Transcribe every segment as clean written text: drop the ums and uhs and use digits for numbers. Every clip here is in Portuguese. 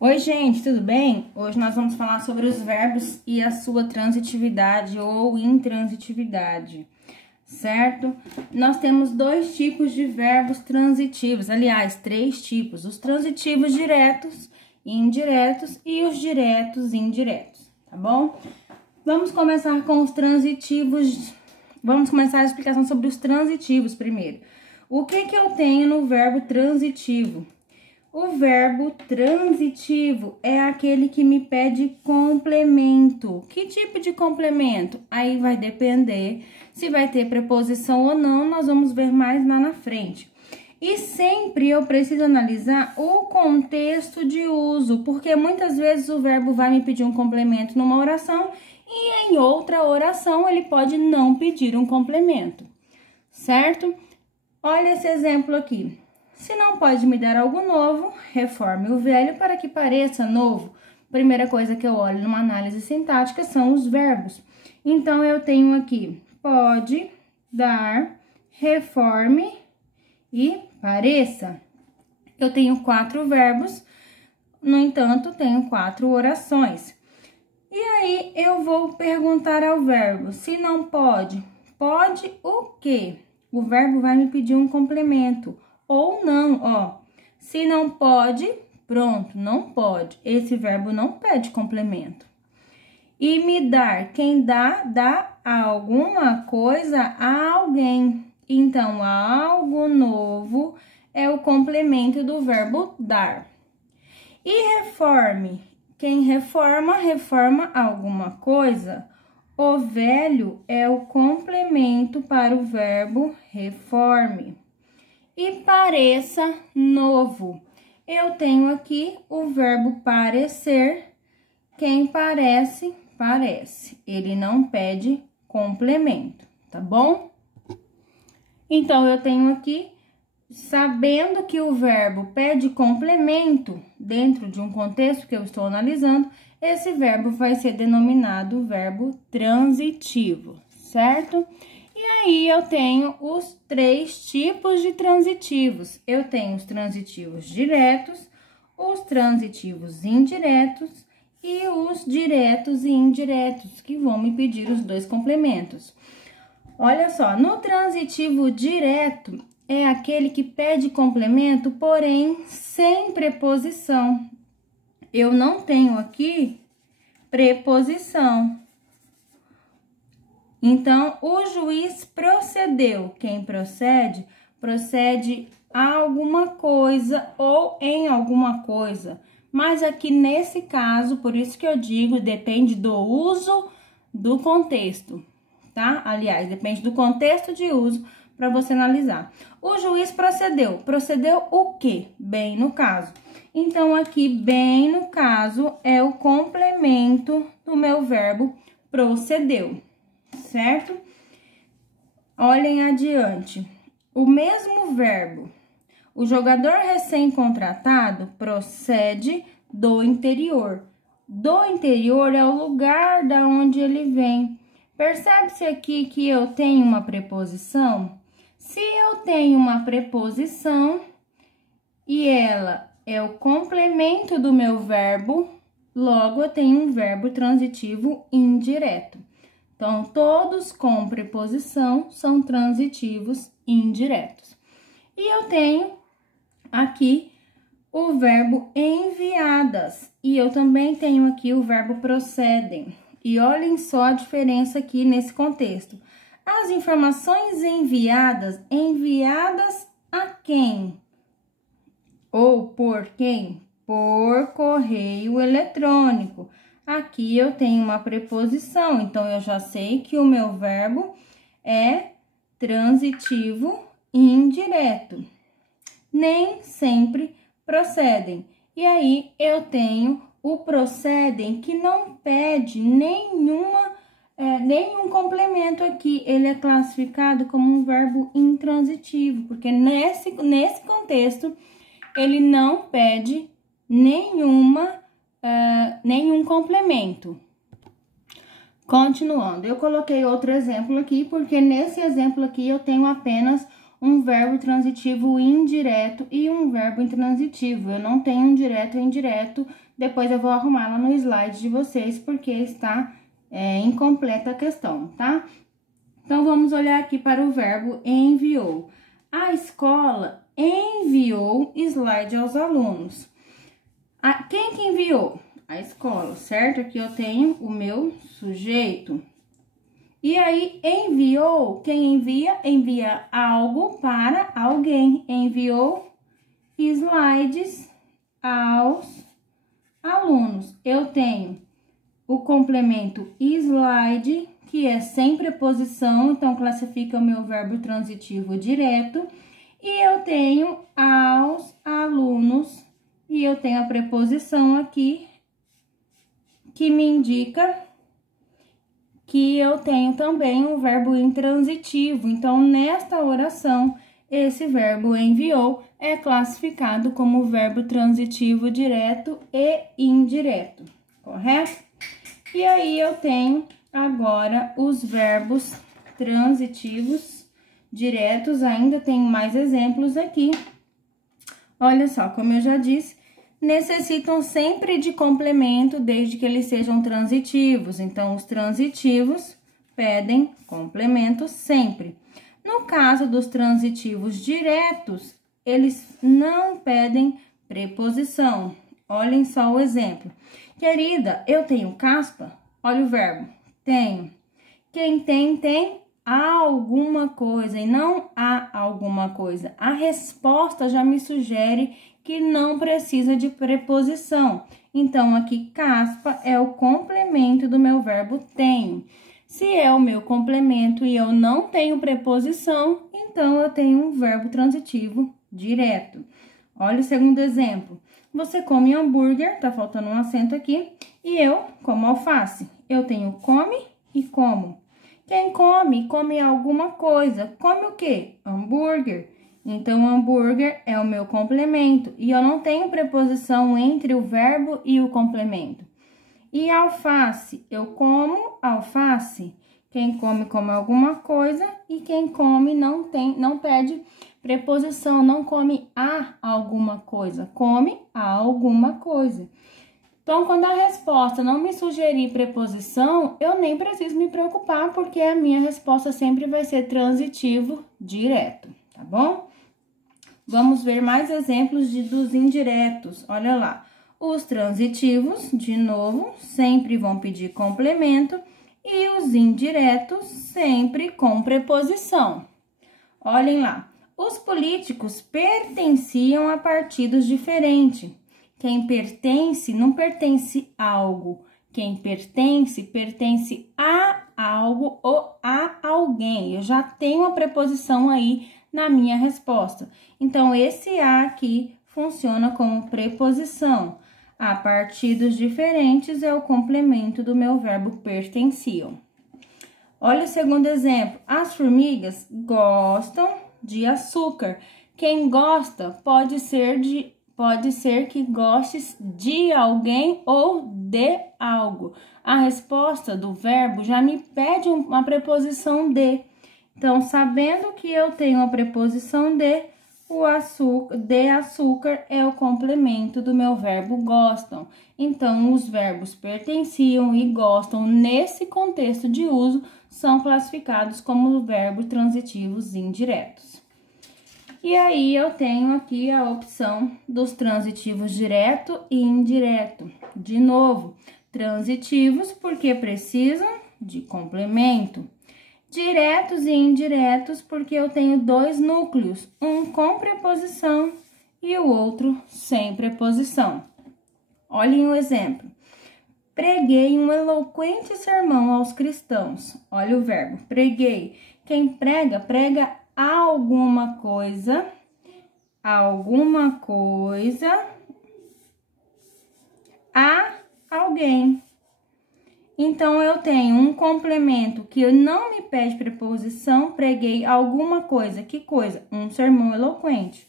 Oi, gente, tudo bem? Hoje nós vamos falar sobre os verbos e a sua transitividade ou intransitividade, certo? Nós temos dois tipos de verbos transitivos, aliás, três tipos: os transitivos diretos e indiretos e os diretos e indiretos, tá bom? Vamos começar com os transitivos. Vamos começar a explicação sobre os transitivos primeiro. O que eu tenho no verbo transitivo? O verbo transitivo é aquele que me pede complemento. Que tipo de complemento? Aí vai depender se vai ter preposição ou não, nós vamos ver mais lá na frente. E sempre eu preciso analisar o contexto de uso, porque muitas vezes o verbo vai me pedir um complemento numa oração e em outra oração ele pode não pedir um complemento, certo? Olha esse exemplo aqui. Se não pode me dar algo novo, reforme o velho para que pareça novo. Primeira coisa que eu olho numa análise sintática são os verbos. Então, eu tenho aqui, pode, dar, reforme e pareça. Eu tenho 4 verbos, no entanto, tenho 4 orações. E aí, eu vou perguntar ao verbo, se não pode, pode o quê? O verbo vai me pedir um complemento. Ou não, ó, se não pode, pronto, não pode. Esse verbo não pede complemento. E me dar, quem dá alguma coisa a alguém. Então, algo novo é o complemento do verbo dar. E reforme, quem reforma alguma coisa. O velho é o complemento para o verbo reforme. E pareça novo. Eu tenho aqui o verbo parecer. Quem parece, parece. Ele não pede complemento, tá bom? Então, eu tenho aqui, sabendo que o verbo pede complemento dentro de um contexto que eu estou analisando, esse verbo vai ser denominado verbo transitivo, certo? E aí, eu tenho os 3 tipos de transitivos. Eu tenho os transitivos diretos, os transitivos indiretos e os diretos e indiretos, que vão me pedir os 2 complementos. Olha só, no transitivo direto, é aquele que pede complemento, porém, sem preposição. Eu não tenho aqui preposição. Então, o juiz procedeu. Quem procede, procede a alguma coisa ou em alguma coisa. Mas aqui nesse caso, por isso que eu digo, depende do uso do contexto, tá? Aliás, depende do contexto de uso para você analisar. O juiz procedeu. Procedeu o quê? Bem no caso. Então, aqui, bem no caso, é o complemento do meu verbo procedeu. Certo? Olhem adiante. O mesmo verbo. O jogador recém-contratado procede do interior. Do interior é o lugar da onde ele vem. Percebe-se aqui que eu tenho uma preposição? Se eu tenho uma preposição e ela é o complemento do meu verbo, logo eu tenho um verbo transitivo indireto. Então, todos com preposição são transitivos indiretos. E eu tenho aqui o verbo enviadas. E eu também tenho aqui o verbo procedem. E olhem só a diferença aqui nesse contexto. As informações enviadas a quem? Ou por quem? Por correio eletrônico. Aqui eu tenho uma preposição, então eu já sei que o meu verbo é transitivo indireto. Nem sempre procedem. E aí eu tenho o procedem que não pede nenhum complemento aqui. Ele é classificado como um verbo intransitivo, porque nesse contexto ele não pede nenhum complemento. Continuando, eu coloquei outro exemplo aqui, porque nesse exemplo aqui eu tenho apenas um verbo transitivo indireto e um verbo intransitivo. Eu não tenho um direto e indireto, depois eu vou arrumar lá no slide de vocês, porque está incompleta a questão, tá? Então, vamos olhar aqui para o verbo enviou. A escola enviou slide aos alunos. Quem que enviou? A escola, certo? Aqui eu tenho o meu sujeito. E aí, enviou, quem envia? Envia algo para alguém. Enviou slides aos alunos. Eu tenho o complemento slide, que é sem preposição, então classifica o meu verbo transitivo direto. E eu tenho aos alunos, e eu tenho a preposição aqui, que me indica que eu tenho também um verbo intransitivo. Então, nesta oração, esse verbo enviou é classificado como verbo transitivo direto e indireto, correto? E aí, eu tenho agora os verbos transitivos diretos, ainda tem mais exemplos aqui. Olha só, como eu já disse, necessitam sempre de complemento desde que eles sejam transitivos. Então, os transitivos pedem complemento sempre. No caso dos transitivos diretos, eles não pedem preposição. Olhem só o exemplo. Querida, eu tenho caspa? Olha o verbo. Tenho. Quem tem alguma coisa e não há alguma coisa. A resposta já me sugere que não precisa de preposição. Então, aqui, caspa é o complemento do meu verbo tenho. Se é o meu complemento e eu não tenho preposição, então eu tenho um verbo transitivo direto. Olha o segundo exemplo. Você come hambúrguer, tá faltando um acento aqui, e eu como alface. Eu tenho come e como. Quem come, come alguma coisa. Come o quê? Hambúrguer. Então, hambúrguer é o meu complemento. E eu não tenho preposição entre o verbo e o complemento. E alface, eu como alface. Quem come, come alguma coisa. E quem come não pede preposição, não come a alguma coisa. Come a alguma coisa. Então, quando a resposta não me sugerir preposição, eu nem preciso me preocupar, porque a minha resposta sempre vai ser transitivo direto, tá bom? Vamos ver mais exemplos dos indiretos. Olha lá. Os transitivos, de novo, sempre vão pedir complemento e os indiretos sempre com preposição. Olhem lá. Os políticos pertenciam a partidos diferentes. Quem pertence não pertence a algo. Quem pertence, pertence a algo ou a alguém. Eu já tenho a preposição aí na minha resposta. Então, esse a aqui funciona como preposição. A partidos diferentes é o complemento do meu verbo pertenciam. Olha o segundo exemplo. As formigas gostam de açúcar. Quem gosta pode ser que gostes de alguém ou de algo. A resposta do verbo já me pede uma preposição de. Então, sabendo que eu tenho a preposição de, o açúcar é o complemento do meu verbo gostam. Então, os verbos pertenciam e gostam, nesse contexto de uso, são classificados como verbos transitivos indiretos. E aí, eu tenho aqui a opção dos transitivos direto e indireto. De novo, transitivos porque precisam de complemento. Diretos e indiretos porque eu tenho dois núcleos, um com preposição e o outro sem preposição. Olhem o exemplo. Preguei um eloquente sermão aos cristãos. Olha o verbo, preguei. Quem prega, prega alguma coisa a alguém. Então, eu tenho um complemento que não me pede preposição, preguei alguma coisa. Que coisa? Um sermão eloquente.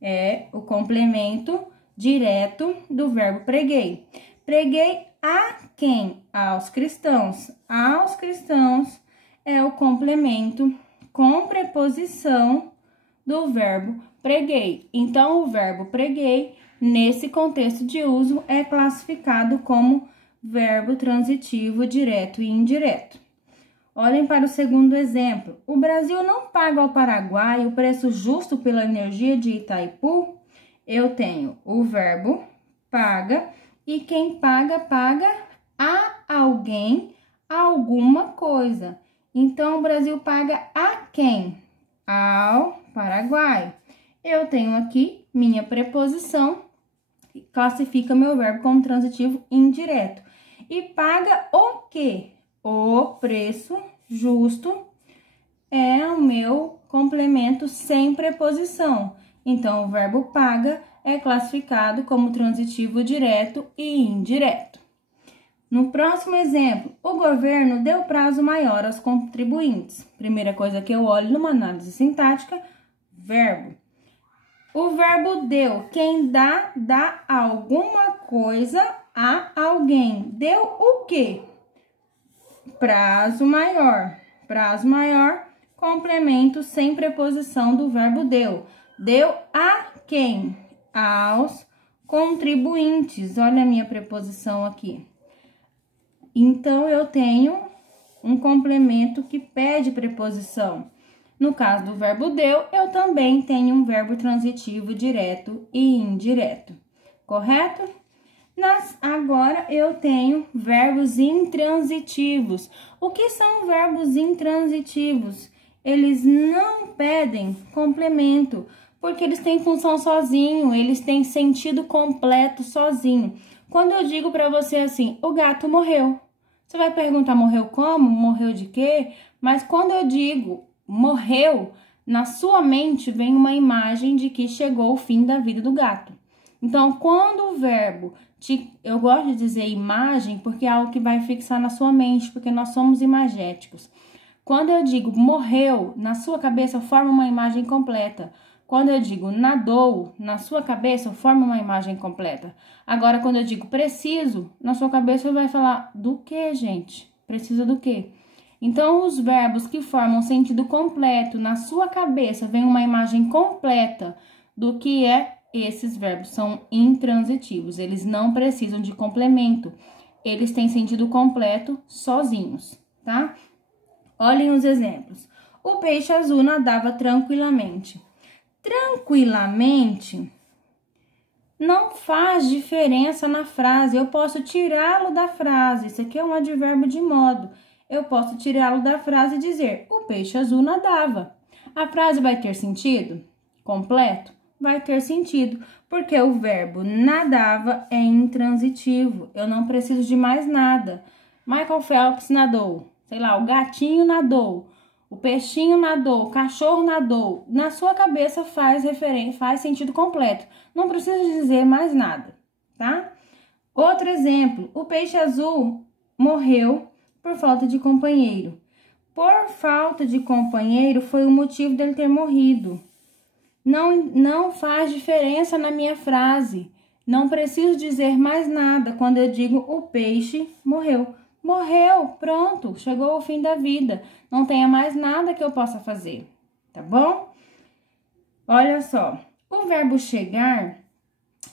É o complemento direto do verbo preguei. Preguei a quem? Aos cristãos. Aos cristãos é o complemento com preposição do verbo preguei. Então, o verbo preguei, nesse contexto de uso, é classificado como verbo transitivo direto e indireto. Olhem para o segundo exemplo. O Brasil não paga ao Paraguai o preço justo pela energia de Itaipu? Eu tenho o verbo paga e quem paga, paga a alguém alguma coisa. Então, o Brasil paga a quem? Ao Paraguai. Eu tenho aqui minha preposição, que classifica meu verbo como transitivo indireto. E paga o quê? O preço justo é o meu complemento sem preposição. Então, o verbo paga é classificado como transitivo direto e indireto. No próximo exemplo, o governo deu prazo maior aos contribuintes. Primeira coisa que eu olho numa análise sintática, verbo. O verbo deu, quem dá, dá alguma coisa a alguém. Deu o quê? Prazo maior. Prazo maior, complemento sem preposição do verbo deu. Deu a quem? Aos contribuintes. Olha a minha preposição aqui. Então, eu tenho um complemento que pede preposição. No caso do verbo deu, eu também tenho um verbo transitivo direto e indireto. Correto? Agora, eu tenho verbos intransitivos. O que são verbos intransitivos? Eles não pedem complemento, porque eles têm função sozinho, eles têm sentido completo sozinho. Quando eu digo para você assim, o gato morreu, você vai perguntar, morreu como? Morreu de quê? Mas quando eu digo morreu, na sua mente vem uma imagem de que chegou o fim da vida do gato. Então, quando o verbo, eu gosto de dizer imagem, porque é algo que vai fixar na sua mente, porque nós somos imagéticos. Quando eu digo morreu, na sua cabeça forma uma imagem completa. Quando eu digo nadou, na sua cabeça forma uma imagem completa. Agora, quando eu digo preciso, na sua cabeça vai falar do que, gente? Precisa do quê? Então, os verbos que formam sentido completo, na sua cabeça vem uma imagem completa do que é, esses verbos são intransitivos. Eles não precisam de complemento. Eles têm sentido completo sozinhos, tá? Olhem os exemplos. O peixe azul nadava tranquilamente. Tranquilamente não faz diferença na frase. Eu posso tirá-lo da frase. Isso aqui é um advérbio de modo. Eu posso tirá-lo da frase e dizer, o peixe azul nadava. A frase vai ter sentido completo? Vai ter sentido, porque o verbo nadava é intransitivo. Eu não preciso de mais nada. Michael Phelps nadou. Sei lá, o gatinho nadou. O peixinho nadou, o cachorro nadou. Na sua cabeça faz sentido completo. Não precisa dizer mais nada, tá? Outro exemplo, o peixe azul morreu por falta de companheiro. Por falta de companheiro foi o motivo dele ter morrido. Não faz diferença na minha frase. Não preciso dizer mais nada quando eu digo o peixe morreu. Morreu, pronto, chegou o fim da vida. Não tenha mais nada que eu possa fazer, tá bom? Olha só, o verbo chegar,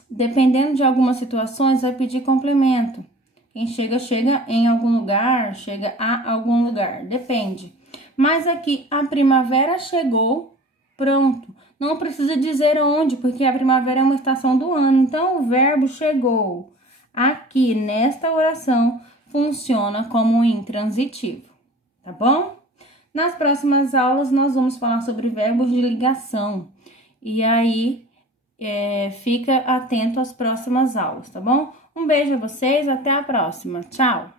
dependendo de algumas situações, vai pedir complemento. Quem chega, chega em algum lugar, chega a algum lugar, depende. Mas aqui, a primavera chegou, pronto. Não precisa dizer onde, porque a primavera é uma estação do ano. Então, o verbo chegou aqui nesta oração funciona como um intransitivo, tá bom? Nas próximas aulas, nós vamos falar sobre verbos de ligação. E aí, fica atento às próximas aulas, tá bom? Um beijo a vocês, até a próxima. Tchau!